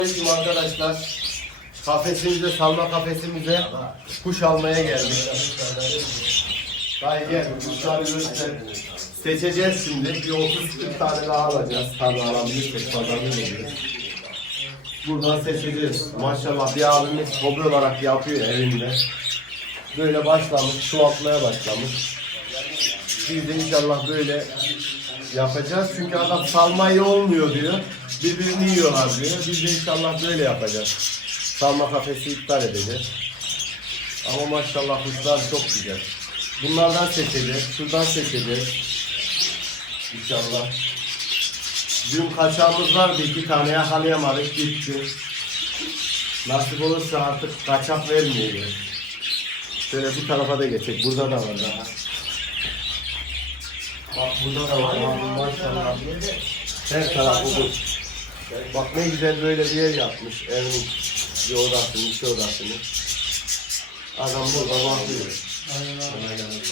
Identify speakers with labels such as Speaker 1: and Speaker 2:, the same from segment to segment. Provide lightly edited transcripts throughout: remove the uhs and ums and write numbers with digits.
Speaker 1: Selamünaleyküm arkadaşlar. Kafesimize, salma kafesimize kuş almaya geldik. Dayı gel, kuşları göster. Seçeceğiz şimdi. Bir 30-40 tane daha alacağız. Tabii alabilirsek pazarını veriyoruz. Buradan seçeceğiz. Maşallah bir abimiz hobi olarak yapıyor evinde. Böyle başlamış, çoğaltmaya başlamış. Biz de inşallah böyle yapacağız. Çünkü adam salmayı olmuyor diyor. Birbirini yiyorlar diyor. Biz de inşallah böyle yapacağız. Salma kafesi iptal edeceğiz. Ama maşallah kuşlar çok güzel. Bunlardan seçeceğiz. Şuradan seçeceğiz. İnşallah. Dün kaçağımız vardı. 2 tane yakalayamadık. Gitti. Nasip olursa artık kaçak vermiyor. Şöyle bu tarafa da geçecek. Burada da var daha. Bak burada da var. Maşallah. Her tarafı bu. Bak ne güzel böyle bir yer yapmış. Evin bir odasını, iki odasını. Adam burada bakıyor.
Speaker 2: Aynen.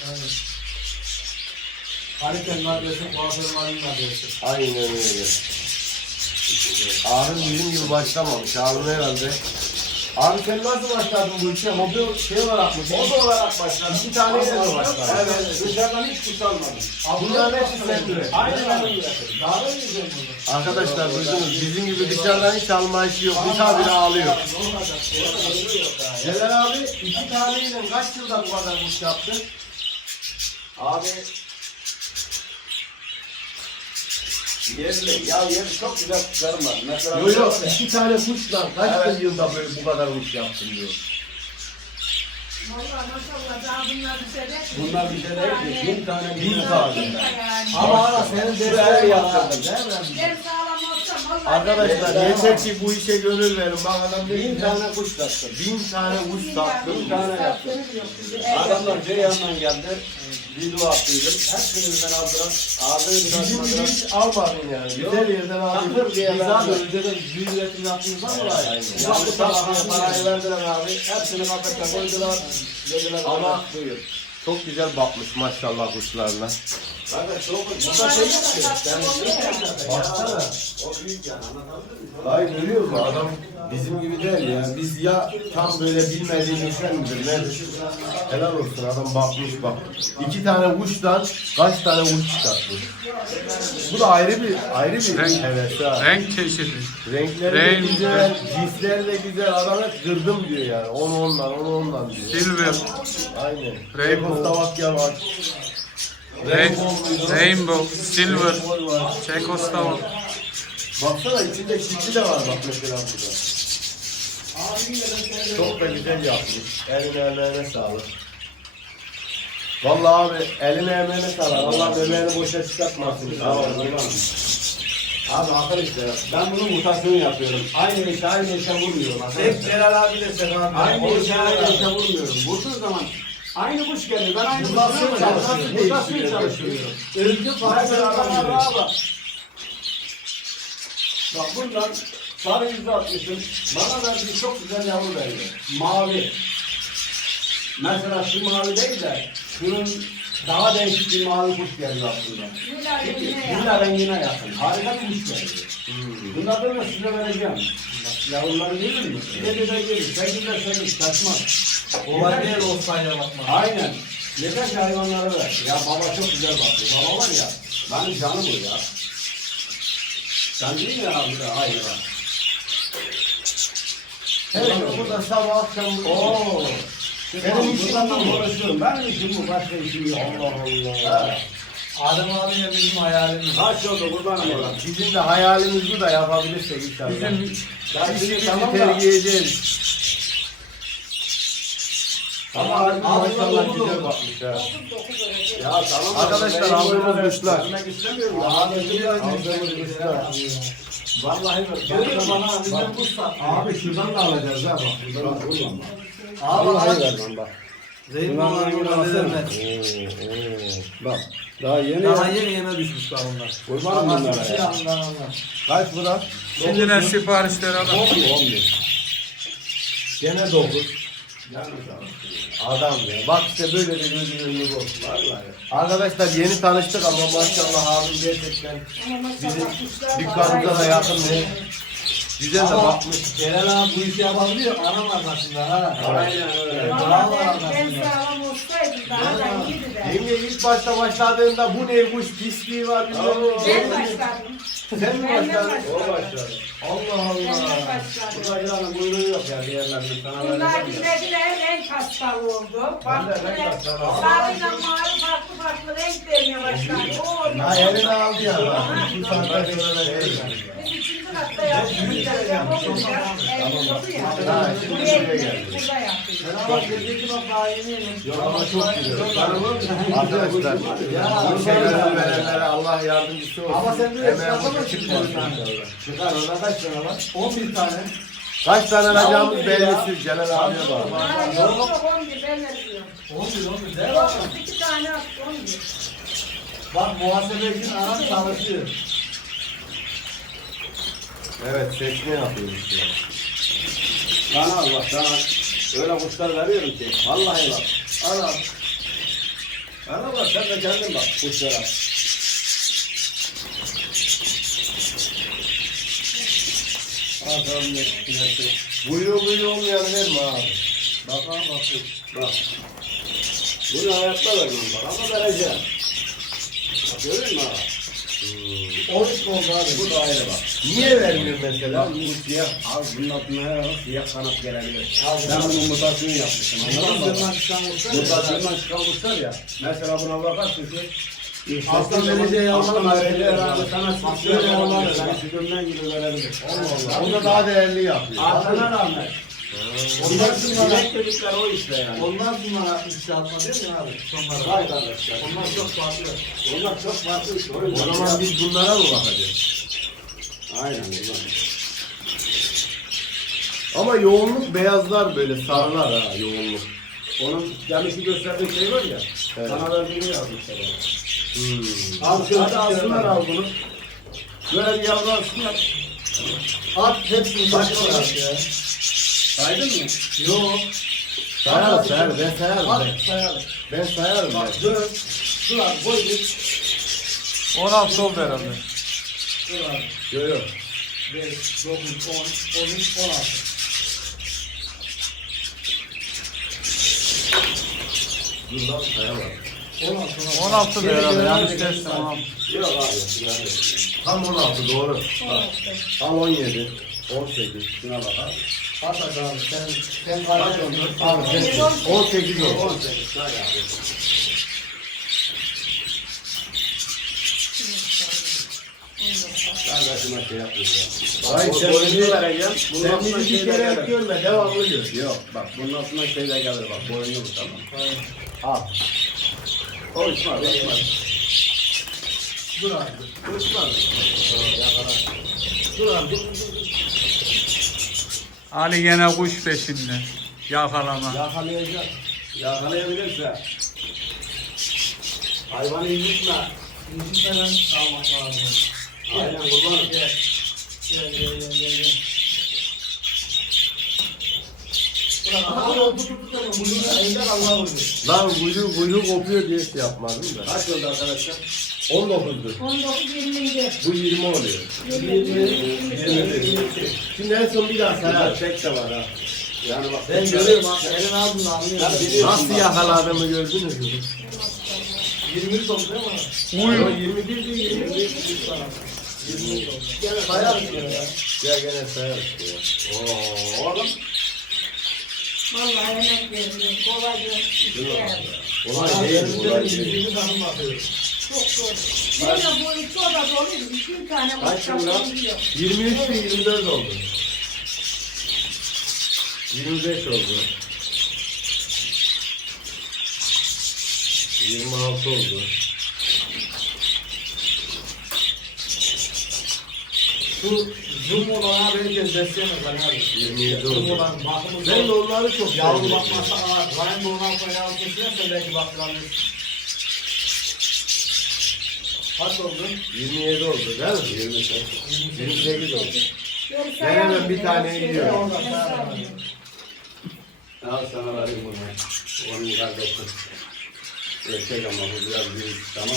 Speaker 2: Hariken adresi, kuaförün halinin adresi.
Speaker 1: Aynen öyle. Ağrın bizim gibi başlamamış. Ağrın herhalde. Abi sen nasıl başladın bu işe? Mobil şey olarak mı?
Speaker 2: O da olarak başladı.
Speaker 1: 2 taneyle mi başladın?
Speaker 2: Evet. Dışarıdan hiç kuş almadım.
Speaker 1: Bunların hepsi sen üret.
Speaker 2: Aynen öyle. Daha da yiyeceğim bunu.
Speaker 1: Arkadaşlar duydunuz. Bizim gibi dışarıdan hiç alma işi yok. Bir tabiri ağlıyor. Celal abi 2 taneyle kaç yılda bu kadar kuş yaptı?
Speaker 2: Abi yerli çok güzel kuşlarım var. Mesela
Speaker 1: Yok 2 tane kuşla kaç yılda böyle bu kadar kuş yaptın diyor.
Speaker 3: Vallahi maşallah daha
Speaker 2: bunlar bir şey değil ki. 1000 tane
Speaker 1: 1000 tane.
Speaker 2: Ama ara senin dersleri yaptırdın değil mi?
Speaker 3: Ben sağlam olsam vallahi.
Speaker 1: Arkadaşlar yeter ki bu işe gönül verin. Bak adam
Speaker 2: 1000 tane kuş taktım.
Speaker 1: 1000 tane kuş sattı.
Speaker 2: 1000 tane yaptım. Adamlar Ceyhan'dan geldi. Video attıydım. Hepsini ben aldıram. Ağzını bir
Speaker 1: Bizim gibi
Speaker 2: açmadıram.
Speaker 1: hiç almadın yani. Güzel yerden aldın.
Speaker 2: Takır diye
Speaker 1: Biz
Speaker 2: ben
Speaker 1: abi
Speaker 2: önceden büyük üretim yaptığımızdan dolayı.
Speaker 1: Aynen.
Speaker 2: Yanlış parayı verdiler abi. Hepsini kafete koydular. Dediler
Speaker 1: Ama
Speaker 2: ama buyur.
Speaker 1: çok güzel bakmış maşallah kuşlarına.
Speaker 2: Kardeş çok burada şey yok ki.
Speaker 1: Baksana.
Speaker 2: O büyük yani anlatabilir miyim?
Speaker 1: Hayır görüyor musun? Adam bizim gibi değil ya. Biz ya tam böyle bilmediğimizden midir nedir? Helal olsun adam bakmış bak. 2 tane kuştan kaç tane kuş çıkarttı. Bu da ayrı bir heves ha.
Speaker 4: Renk çeşidi.
Speaker 1: Renkleri de
Speaker 4: Renk,
Speaker 1: güzel, cinsleri de güzel. Adam hep kırdım diyor yani. Onu ondan diyor.
Speaker 4: Silver,
Speaker 1: Aynen.
Speaker 4: Rainbow.
Speaker 1: Çekoslovakya var.
Speaker 4: Rainbow, Silver, Çekoslovak.
Speaker 1: Baksana içinde çiftli de var bak mesela burada. Çok da güzel yapmış. Eline emeğine sağlık. Vallahi abi eline emeğine sağlık. Allah emeğini boşa çıkartmasın. Tamam.
Speaker 2: Abi arkadaşlar ben bunun mutasyonu yapıyorum. Aynı işe vurmuyorum.
Speaker 1: Hep Celal abi de sen abi.
Speaker 2: Aynı işe vurmuyorum. Vurduğu zaman aynı kuş geliyor. Ben aynı
Speaker 1: Mutasyon
Speaker 2: kuşu
Speaker 1: çalışıyor.
Speaker 2: mutasyon çalışıyorum.
Speaker 1: Özgür
Speaker 2: Mesela
Speaker 1: farklı
Speaker 2: bana bak. Bak bundan sarı yüzü atmışım. Bana verdiği çok güzel yavru veriyor. Mavi. Mesela şu mavi değil de şunun daha değişik bir mavi kuş geliyor aslında. Gülla rengine yakın. Harika bir kuş geliyor. Bunlardan da size vereceğim. Bak yavruları gelir mi? Gece de gelir. 8'de kaçmaz.
Speaker 1: Olay değil olsaydı bakma.
Speaker 2: Aynen. Yeter ki hayvanlara ver. Ya baba çok güzel bakıyor. Baba var ya, benim canım bu ya. Sen değil mi ya abi? Hayır bak.
Speaker 1: Evet burada sabah akşam
Speaker 2: Oo.
Speaker 1: Benim işim
Speaker 2: Buradan
Speaker 1: bu.
Speaker 2: konuşuyorum. Benim işim bu. Başka işim yok.
Speaker 1: Allah Allah.
Speaker 2: Adem abiyle bizim hayalimiz. Kaç oldu kurbanım olan.
Speaker 1: Bizim de hayalimiz bu da yapabilirsek inşallah.
Speaker 2: Bizim
Speaker 1: İşimizi
Speaker 2: tamam da.
Speaker 1: tergiyeceğiz. Ama
Speaker 2: Abi,
Speaker 1: maşallah
Speaker 2: abi,
Speaker 1: güzel
Speaker 2: abi.
Speaker 1: bakmış ha.
Speaker 2: Ya tamam. da
Speaker 1: Arkadaşlar,
Speaker 2: benim
Speaker 1: aldığımız
Speaker 2: böyle
Speaker 1: kuşlar.
Speaker 2: vermek istemiyorum. Ya.
Speaker 1: Aldığımız kuşlar.
Speaker 2: Vallahi bak. Bana bizden kuş sat.
Speaker 1: Abi şuradan da alacağız ha bak.
Speaker 2: Şuradan da kullanma.
Speaker 1: Vallahi ver lan bak.
Speaker 2: Bak. Daha yeni
Speaker 5: yeme düşmüş bak onlar.
Speaker 2: kurbanım bunlara ya.
Speaker 1: Kaç bura?
Speaker 4: Şimdiden siparişleri alın.
Speaker 1: 11. Gene 9. Adam ya. Bak işte böyle bir gözün önünü bu.
Speaker 2: Vallahi.
Speaker 1: Arkadaşlar yeni tanıştık ama maşallah abim gerçekten bizim dükkanımıza da yakın değil. Güzel de
Speaker 5: Ama
Speaker 1: bakmış.
Speaker 5: Celal abi bu işi yapabiliyor. Anam arkasında ha.
Speaker 2: Aynen öyle.
Speaker 3: Valla
Speaker 5: Bravo
Speaker 3: ben
Speaker 5: arkasında.
Speaker 3: sağlam olsaydım daha da iyiydi de.
Speaker 1: Yenge ilk başta başladığında bu ne kuş pisliği var bilmem ne.
Speaker 3: Ben başladım.
Speaker 1: Sen mi
Speaker 3: Ben de
Speaker 1: başladın?
Speaker 2: O
Speaker 3: başladım.
Speaker 2: başladı.
Speaker 1: Allah
Speaker 3: Ben de
Speaker 1: Allah.
Speaker 3: başladım.
Speaker 2: Buradakilerin kuyruğu yok ya diğerlerinin sana
Speaker 3: Bunlar
Speaker 2: vereceğim ya.
Speaker 3: bizdekiler renk hastalığı oldu.
Speaker 2: Ben de renk
Speaker 3: Baktılar
Speaker 2: hastalığı.
Speaker 3: sarıyla mavi farklı renk vermeye başladı. O
Speaker 1: Ha elini aldı ya. Bu saatten sonra da değil.
Speaker 3: Biz üçüncü katta yapıyoruz. Yapamayınca evimiz oldu ya.
Speaker 1: Ha, şimdi
Speaker 3: Buraya
Speaker 1: şuraya
Speaker 3: gidip
Speaker 1: geldi.
Speaker 3: burada yapıyoruz.
Speaker 5: Celal abi dedi bak daha yeni yemiş.
Speaker 1: Yok ama çok güzel. Arkadaşlar bu şeyleri verenlere Allah yardımcısı olsun.
Speaker 5: Ama sen böyle
Speaker 1: Emeğe
Speaker 5: çıkartamazsın
Speaker 1: boşa
Speaker 5: bir
Speaker 1: çıkmasın
Speaker 5: tane.
Speaker 1: inşallah.
Speaker 2: Çıkar orada kaç tane var?
Speaker 5: 11 tane.
Speaker 1: Kaç tane alacağımız
Speaker 2: Ya,
Speaker 1: belirsiz Celal abiye bak.
Speaker 3: Ha, yok yok 11 ben de diyorum.
Speaker 5: 11 de
Speaker 3: Yok
Speaker 5: bak.
Speaker 3: 2 tane at 11.
Speaker 5: Bak muhasebe için anam çalışıyor.
Speaker 1: Evet seçme yapıyoruz işte.
Speaker 2: Bana al bak sana öyle kuşlar veriyorum ki. Vallahi bak. Al al. Bana bak sen de kendin bak kuşlara. Bakalım ne çıkacak.
Speaker 1: Buyruğu olmayanı verme abi.
Speaker 2: Bakalım bak. Bak. Bunu hayatta vermem bak ama vereceğim. Bak görüyor musun abi?
Speaker 5: 13 oldu abi.
Speaker 2: Bu da ayrı bak.
Speaker 1: Niye vermiyor mesela?
Speaker 2: Lan bu siyah, abi bunun altına her an siyah kanat gelebilir. Ben bunun mutasyonu yapmışım anladın mı?
Speaker 5: Mutasyondan çıkan olsa
Speaker 2: Mutasyondan çıkan kuşlar ya. Mesela buna bakarsın ki
Speaker 5: Aslan vereceği
Speaker 2: Aslan
Speaker 5: yavrular
Speaker 2: vereceği herhalde
Speaker 5: verir.
Speaker 2: sana
Speaker 5: Bak,
Speaker 2: şöyle
Speaker 5: şöyle
Speaker 2: yavrular
Speaker 5: verir.
Speaker 2: verir. Sütümden gibi verebilir. Allah Allah.
Speaker 1: Onu daha değerli yapıyor.
Speaker 2: Artana rağmen.
Speaker 5: Ondan sonra
Speaker 2: Bilek dedikleri o işte yani.
Speaker 5: ondan sonra üstü atma değil mi abi? Sonlara.
Speaker 2: Vay kardeşler.
Speaker 5: Onlar çok farklı.
Speaker 2: Onlar çok farklı işte.
Speaker 1: O zaman biz bunlara mı bakacağız?
Speaker 2: Aynen bunlar.
Speaker 1: Ama yoğunluk beyazlar böyle sarılar ha yoğunluk.
Speaker 2: Onun gelişi gösterdiği şey var ya.
Speaker 1: Evet.
Speaker 2: Sana verdiğini yazmışlar.
Speaker 1: Al
Speaker 2: Hadi alsınlar al bunu. Böyle bir yavru alsınlar.
Speaker 5: At hepsini başka at ya.
Speaker 2: Saydın mı?
Speaker 5: Yok.
Speaker 1: Sayarım sayarım ben sayarım ben.
Speaker 5: At sayalım.
Speaker 1: Ben sayarım ben.
Speaker 5: Bak dur. Dur abi koy git.
Speaker 4: 16 oldu herhalde.
Speaker 5: Dur abi.
Speaker 1: Yok yok.
Speaker 5: 5, 9, 10, 13, 16.
Speaker 1: Dur lan sayamam.
Speaker 5: 16.
Speaker 4: 16 da herhalde. Yanlış dersin 16.
Speaker 2: Yok abi. Yani.
Speaker 1: Tam 16 doğru. Al 17. 18.
Speaker 2: Şuna bak abi.
Speaker 5: At at abi. Sen karar ver.
Speaker 1: Abi sen 18 oldu.
Speaker 2: 18 tane abi. Ben başıma şey yapıyorum ya.
Speaker 1: Hayır sen
Speaker 2: Boyunu
Speaker 1: bizi
Speaker 2: vereceğim. Bunun
Speaker 1: sen
Speaker 2: altına
Speaker 1: bizi
Speaker 2: şey
Speaker 1: bir
Speaker 2: de
Speaker 1: kere
Speaker 2: gelir.
Speaker 1: görme devamlı gör.
Speaker 2: Yok bak bunun altına şey de gelir bak. Boynu bu tamam.
Speaker 1: Al.
Speaker 2: O uçmaz uçmaz.
Speaker 5: Dur abi.
Speaker 2: Uçmaz.
Speaker 5: Dur abi. Dur.
Speaker 4: Ali gene kuş peşinde. Yakalama.
Speaker 2: Yakalayacak. Yakalayabilirse. Hayvanı incitme.
Speaker 5: İncitmeden almak lazım.
Speaker 2: Aynen kurbanım.
Speaker 5: Gel. Gel. Bırak. Dur. Bunu elinden Allah'a vuruyor.
Speaker 1: Lan kuyruğu kopuyor diye şey yapmadım da.
Speaker 2: Kaç oldu arkadaşlar?
Speaker 1: 19'dur.
Speaker 3: 19 20'de.
Speaker 1: Bu 20 oluyor.
Speaker 3: 20.
Speaker 1: Şimdi en son bir daha sayar.
Speaker 2: Tek de var ha. Yani bak.
Speaker 5: Ben görüyorum abi. Elin ağzını anlıyorum.
Speaker 2: Ben biliyorum.
Speaker 1: Nasıl yakaladığımı gördünüz mü?
Speaker 5: 23 oldu değil mi?
Speaker 1: Uy.
Speaker 4: Uy.
Speaker 1: 21 değil 21.
Speaker 5: Gene sayar diyor ya.
Speaker 1: Gel gene sayar.
Speaker 2: Oo, oğlum.
Speaker 3: Vallahi emek veriyorum. Kolayca işler.
Speaker 1: Olay değil. Olay değil.
Speaker 5: 20 tane bakıyor.
Speaker 3: Çok zor. Benim bu iki oda doluydu. 2 tane
Speaker 2: Kaç yıl lan?
Speaker 1: 23 ve 24 oldu. 25 oldu. 26 oldu.
Speaker 5: Bu zoom olan abi herkes besleyemez lan abi.
Speaker 1: 27
Speaker 5: Zoom
Speaker 1: oldu.
Speaker 5: olan bakımız
Speaker 1: Ben de
Speaker 5: zor.
Speaker 1: onları çok
Speaker 5: Yavru
Speaker 1: seviyorum.
Speaker 5: bakmazsa ağır. Rainbow'un altına yavru kesilirse belki baktıramıyorsun. Kaç oldu?
Speaker 1: 27 oldu değil mi? 28 oldu.
Speaker 3: Ben
Speaker 1: Ben hemen bir tane yiyorum.
Speaker 2: Al sana vereyim bunu. Onun kardeşim. Erkek ama bu biraz büyük tamam.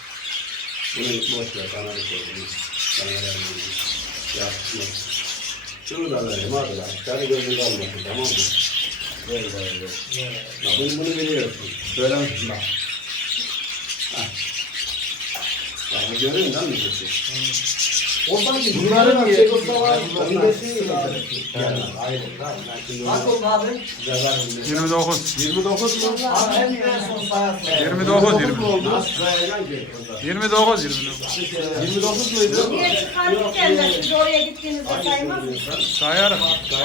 Speaker 2: Bunu boş ver sana bir şey. Sana vereyim bunu. Yapma. Şunu da vereyim hadi lan. Seni gözün kalmasın tamam mı? Ver bari ver. Bak bunu biliyorsun. Söylemişsin bak. Bak görüyorsun değil mi?
Speaker 5: Oradaki
Speaker 1: Bunların
Speaker 5: bir
Speaker 1: yeri-
Speaker 5: şey var.
Speaker 1: Bunların
Speaker 2: Aynen.
Speaker 5: Kaç oldu abi?
Speaker 4: 29.
Speaker 1: 29 mu?
Speaker 5: Abi en son sayarsa.
Speaker 4: 29
Speaker 1: mu oldu?
Speaker 2: Nasıl sayacaksın ki?
Speaker 4: 29.
Speaker 1: 29 muydu?
Speaker 3: Niye çıkardık derler? Siz oraya gittiğinizde saymaz mısınız?
Speaker 4: Sayarım.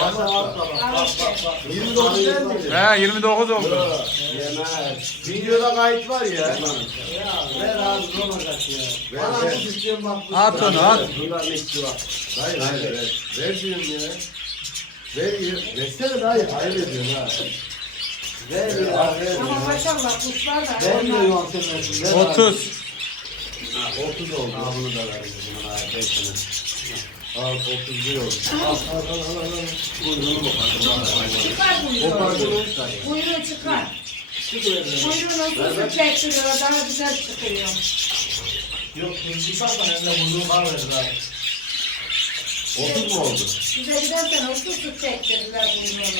Speaker 1: 29 değil miydi?
Speaker 4: He 29 oldu.
Speaker 2: Yemez.
Speaker 1: Videoda kayıt var ya.
Speaker 5: Ya ver abi ne olacak ya. Bana
Speaker 2: ver.
Speaker 5: bu istiyorum bak. bu
Speaker 4: At onu at.
Speaker 2: Bunlar ne istiyor?
Speaker 1: Hayır hayır. Ver diyorum ya. Ver ya. Versene dayı. Hayır ediyorsun ha.
Speaker 5: Ver ya ver.
Speaker 3: Ama maşallah kuşlar da.
Speaker 5: Vermiyor yöntemlesin. Ver abi.
Speaker 4: 30.
Speaker 1: Ha 30 oldu.
Speaker 2: Ha bunu da vereyim. Buna arkadaşına.
Speaker 1: Al 31 oldu.
Speaker 2: Buyurunu bakalım.
Speaker 3: Çıkar kuyruğu. Kuyruğu çıkar. Kuyruğunu susu çektiriyor. Daha güzel çıkıyor.
Speaker 5: Yok tutarsan eline buyruğu var verir abi.
Speaker 1: 30 mu oldu?
Speaker 3: Size gidersen o susu çektirirler kuyruğunu.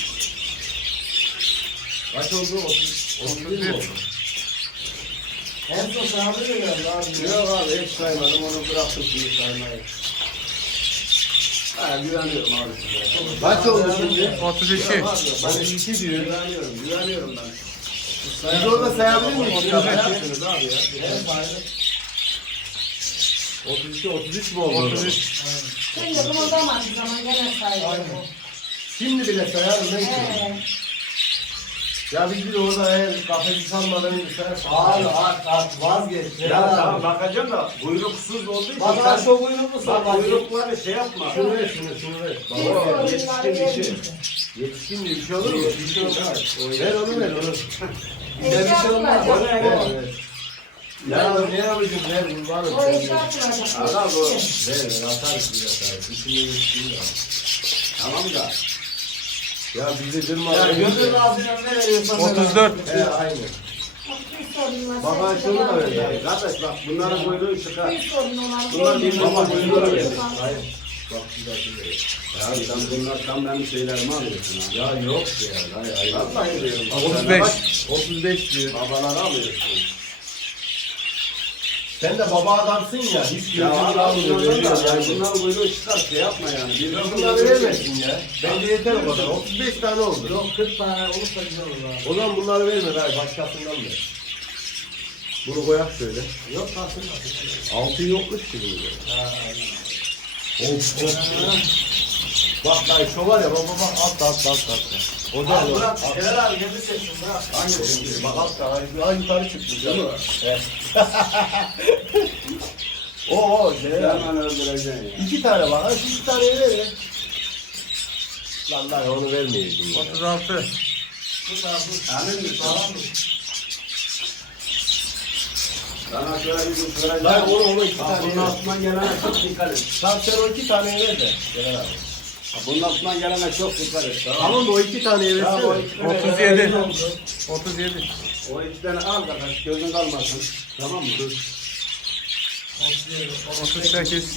Speaker 1: Kaç oldu? 31 mi oldu?
Speaker 5: En son sahibi de geldi abi.
Speaker 2: Yok abi hiç saymadım onu bıraktım diye saymayı. Ha güveniyorum abi size.
Speaker 1: Kaç oldu şimdi?
Speaker 4: 32.
Speaker 1: 32 diyor.
Speaker 2: Güveniyorum ben.
Speaker 1: Biz orada sayabilir miyiz?
Speaker 2: Sayarsınız abi ya.
Speaker 5: En sahibi.
Speaker 1: 32, 33 mu oldu?
Speaker 4: 33.
Speaker 3: Şimdi kımıldamadığı zaman gene sayıyor.
Speaker 1: Şimdi bile sayarım ben ki.
Speaker 3: Evet.
Speaker 1: Ya biz bir orada eğer kafesi salmadan bir sayarsak.
Speaker 5: Abi at vazgeç.
Speaker 2: Ya tamam bakacağım da buyruksuz olduğu için.
Speaker 5: Bak lan şu kuyruk mu
Speaker 2: Bak
Speaker 5: sor?
Speaker 2: buyrukları şey yapma.
Speaker 1: Şunu ver şunu ver.
Speaker 3: Bir
Speaker 1: Baba
Speaker 3: sorunları
Speaker 1: yetişkin işi.
Speaker 3: verin.
Speaker 1: Yetişkin diye bir şey olur mu? Bir şey olmaz. Ver onu ver onu.
Speaker 5: Bize bir şey olmaz.
Speaker 2: O ne
Speaker 1: Ver
Speaker 2: o?
Speaker 1: ver. Ya ne yapacağım ver kurbanım.
Speaker 3: O
Speaker 1: Ver
Speaker 3: işe atılacak.
Speaker 2: Adam bu.
Speaker 1: ver atarız bir atarız. İçinde yetişkin ya.
Speaker 2: Tamam da.
Speaker 1: Ya bizi durma.
Speaker 5: Ya gönül ağzıyla ne veriyorsan ver.
Speaker 4: 34.
Speaker 1: He aynı.
Speaker 3: Bir sorunlar.
Speaker 1: Baba şunu da ver.
Speaker 2: Ya kardeş bak bunların buyruğu çıkar.
Speaker 3: Bir sorunlar.
Speaker 2: Bunlar bir baba buyruğu da verir.
Speaker 1: Hayır. Bak bir dakika ver.
Speaker 2: Ya sen bunlar tam benim şeylerimi alıyorsun ha.
Speaker 1: Ya yok ya. Hayır hayır.
Speaker 2: Vallahi diyorum. Bak,
Speaker 4: 35.
Speaker 1: 35 diyor.
Speaker 2: babaları alıyorsun.
Speaker 1: Sen de baba adamsın ya. Hiç
Speaker 2: Ya
Speaker 1: gözünü
Speaker 2: Allah
Speaker 1: almıyor.
Speaker 2: bunlardan
Speaker 1: Veriyor
Speaker 2: da yani
Speaker 1: yani.
Speaker 2: bunların buyruğu çıkar şey yapma yani. Bir
Speaker 1: Ya bunları vermesin ya. Bence yeter o kadar. 35 tane oldu.
Speaker 5: Yok 40 tane olursa güzel olur abi.
Speaker 1: O zaman bunları verme dayı. Başkasından ver. Bunu koyak şöyle.
Speaker 5: Yok kalsın.
Speaker 1: Altı yokmuş ki burada. Of of. Bak dayı şu var ya baba bak at. O da
Speaker 5: Abi
Speaker 1: o.
Speaker 5: bırak.
Speaker 1: At.
Speaker 5: Helal abi kendi seçsin bırak.
Speaker 1: Hangisi? Bak at da ay yukarı çıktı. Değil mi? Evet. Oo Celal abi.
Speaker 2: Hemen öldüreceksin ya.
Speaker 1: 2 tane var. Ha şu 2 tane ver ya. Lan dayı onu vermeyeydim ya.
Speaker 4: 36.
Speaker 5: Bu da bu.
Speaker 2: Emin misin?
Speaker 5: Tamam mı?
Speaker 2: Sana şöyle bir gün söyleyeceğim.
Speaker 1: Dayı onu 2
Speaker 2: Bak
Speaker 1: tane
Speaker 2: bunun
Speaker 1: ver.
Speaker 2: altından gelene çok dikkat et.
Speaker 1: Lan sen o 2 tane ver de. Celal abi.
Speaker 2: Bunun altından gelene çok dikkat et. Tamam mı?
Speaker 1: Tamam da o 2 tane
Speaker 2: Ya
Speaker 1: versene.
Speaker 2: o iki tane-
Speaker 4: 37. 37.
Speaker 2: O iki tane al kardeş gözün kalmasın. Tamam mı?
Speaker 4: 38.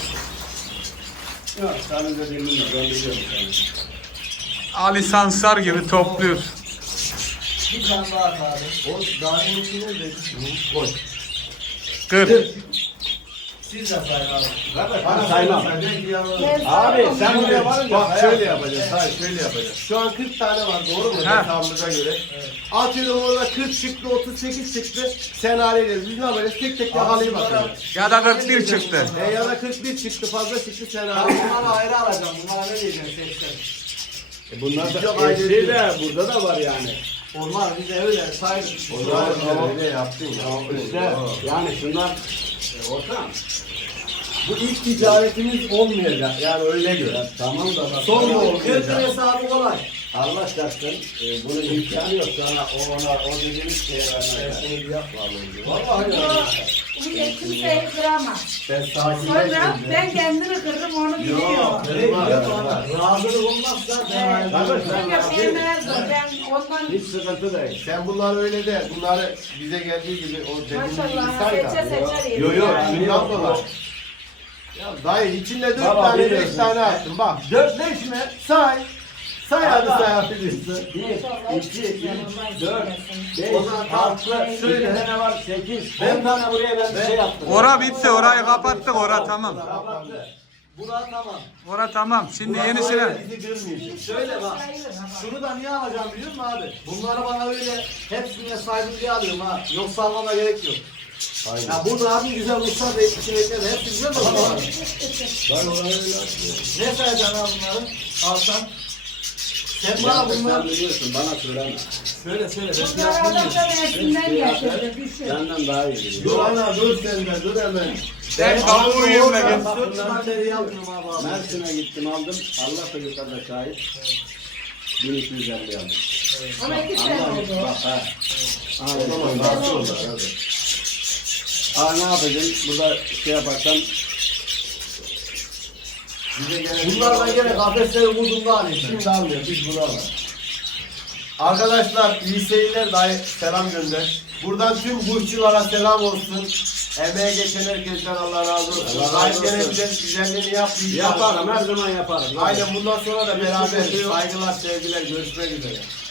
Speaker 2: Yok senin dediğin mi? Ben biliyorum seni.
Speaker 4: Ali Sansar gibi topluyor.
Speaker 5: Bir tane daha at abi.
Speaker 1: O daha en içi nerede? Koy.
Speaker 4: 40.
Speaker 5: Siz de sayın abi.
Speaker 2: Kardeş
Speaker 1: Bana
Speaker 2: ben saymam.
Speaker 3: Ben
Speaker 2: Abi
Speaker 3: sayamam.
Speaker 2: sen buraya varınca
Speaker 1: Bak
Speaker 2: sayar.
Speaker 1: şöyle yapacağız. Hayır şöyle yapacağız. Şu an 40 tane var doğru mu?
Speaker 4: Ha.
Speaker 1: Hesabımıza göre. Atıyorum orada 40 çıktı, 38 çıktı. Sen hallederiz. Biz ne yapacağız? Tek tek yakalayıp atacağız.
Speaker 4: Ya da 41 çıktı.
Speaker 1: Ya da 41 çıktı, fazla çıktı sen
Speaker 5: Ben
Speaker 1: hallederiz.
Speaker 5: bunları ayrı alacağım. Bunlara ne diyeceksin? Seçsen.
Speaker 2: Bunlar
Speaker 1: Yok,
Speaker 2: da
Speaker 1: ayrı
Speaker 2: eşli de burada da var yani.
Speaker 5: Olmaz biz öyle saydık.
Speaker 1: Onlar öyle yaptın ya.
Speaker 2: İşte yani şunlar ortam.
Speaker 1: Bu ilk ticaretimiz olmayacak. Yani öyle gör.
Speaker 2: Tamam da bak.
Speaker 1: Son mu
Speaker 2: sana-
Speaker 1: oldu?
Speaker 5: 40 hesabı kolay.
Speaker 2: Allah şartın bunun imkanı yok sana o dediğimiz şeye vermez. Vallahi öyle.
Speaker 3: Bu millet kimseyi kıramaz.
Speaker 1: Ben sakin
Speaker 3: Sonra ben kendimi kırdım onu biliyorum.
Speaker 5: Razılık olmazsa
Speaker 3: Evet.
Speaker 2: Kardeş, ben
Speaker 3: Çünkü
Speaker 2: razıyım.
Speaker 3: sevmez o. Ben ondan
Speaker 2: Hiç sıkıntı değil.
Speaker 1: Sen bunlar öyle de, bunları bize geldiği gibi o dediğimiz gibi
Speaker 3: maşallah
Speaker 1: say
Speaker 3: seçe
Speaker 1: da.
Speaker 3: seçe
Speaker 1: Yo yo,
Speaker 3: yani.
Speaker 1: şundan dolayı. Dayı içinde 4
Speaker 2: Baba,
Speaker 1: tane 5
Speaker 2: biliyorsun.
Speaker 1: tane attım bak.
Speaker 2: 4 5 mi?
Speaker 1: Say. Say hadi
Speaker 2: Baba.
Speaker 1: sayabilirsin.
Speaker 2: 1, 2, 3, 4, 5,
Speaker 1: O zaman
Speaker 2: 6,
Speaker 1: söyle.
Speaker 2: 7 tane var, 8, 10 tane buraya ben bir şey yaptım.
Speaker 4: Ora bitti. Orayı kapattık. Ora tamam.
Speaker 2: Kapattı. Bura tamam.
Speaker 4: Ora tamam. Şimdi yenisine.
Speaker 1: Bizi görmeyecek.
Speaker 5: Şöyle bak. Şunu da niye alacağım biliyor musun abi? Bunları bana öyle hepsine saygı diye alıyorum ha. Yoksa almama gerek yok.
Speaker 1: Aynen.
Speaker 5: Ya burada abi güzel Ruslar da içine ekler. Hepsi güzel mi?
Speaker 1: Ben orayı öyle yapıyorum.
Speaker 5: Ne sayacaksın abi bunları? Alsan. Sen bana bunları
Speaker 2: biliyorsun, bana söyleme.
Speaker 5: söyle. Ben
Speaker 3: Bunlar adamda resimden getirdi. Düşün.
Speaker 2: Senden daha iyi biliyorum.
Speaker 1: Dur ana dur sen de dur hemen.
Speaker 4: Ben kavuğu yiyeyim de gel.
Speaker 5: 4 maddeyi aldım abi.
Speaker 2: Mersin'e gittim aldım. Allah da yukarıda şahit. 1250 aldım.
Speaker 3: Ama 2 sene oldu.
Speaker 2: Bak ha.
Speaker 1: O zaman daha iyi olur hadi.
Speaker 2: Aa ne yapacağım? Burada şey yaparsam
Speaker 1: Bize gene
Speaker 5: Bunlardan gene kafesleri vurduğumda alayım.
Speaker 1: Şimdi almıyor biz bunu alalım. Arkadaşlar iyi seyirler dayı selam gönder. Buradan tüm kuşçulara selam olsun. Emeğe geçen herkesten Allah razı olsun.
Speaker 2: Allah razı
Speaker 1: Dayı
Speaker 2: olsun.
Speaker 1: gene bize güzelliğini yap.
Speaker 2: yaparım, her zaman yaparım.
Speaker 1: Aynen bundan sonra da beraber
Speaker 2: Hiçbir şey yok.
Speaker 1: saygılar sevgiler görüşmek üzere.